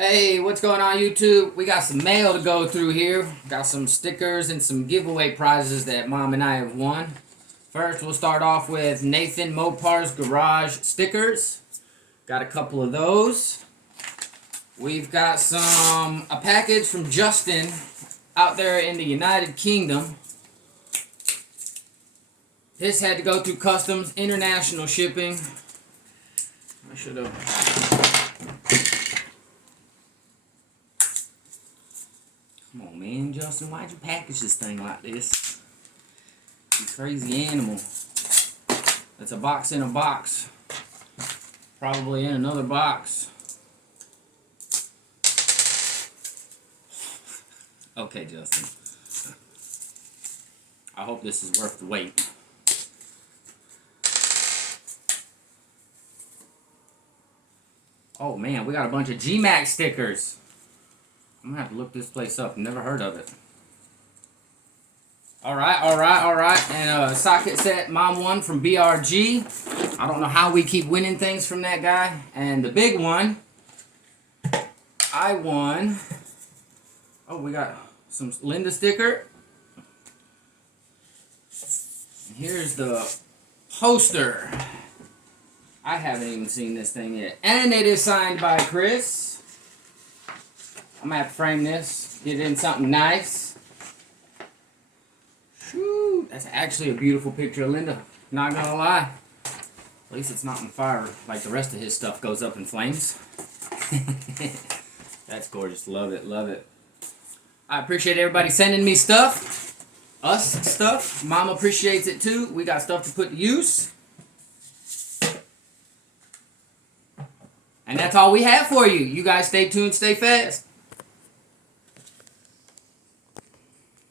Hey, what's going on YouTube? We got some mail to go through here. Got some stickers and some giveaway prizes that Mom and I have won. First, we'll start off with Nathan Mopar's Garage stickers. Got a couple of those. We've got a package from Justin out there in the United Kingdom. This had to go through customs, international shipping. I should have... Come on, man, Justin, why'd you package this thing like this? You crazy animal. It's a box in a box. Probably in another box. Okay, Justin. I hope this is worth the wait. Oh man, we got a bunch of G-Max stickers. I'm gonna have to look this place up. Never heard of it. Alright. And a socket set Mom won from BRG. I don't know how we keep winning things from that guy. And the big one, I won. Oh, we got some Linda sticker. And here's the poster. I haven't even seen this thing yet. And it is signed by Chris. I'm gonna have to frame this, get it in something nice. Whew, that's actually a beautiful picture of Linda. Not gonna lie. At least it's not on fire like the rest of his stuff goes up in flames. That's gorgeous. Love it, love it. I appreciate everybody sending me stuff. Us stuff. Mom appreciates it too. We got stuff to put to use. And that's all we have for you. You guys stay tuned, stay fast.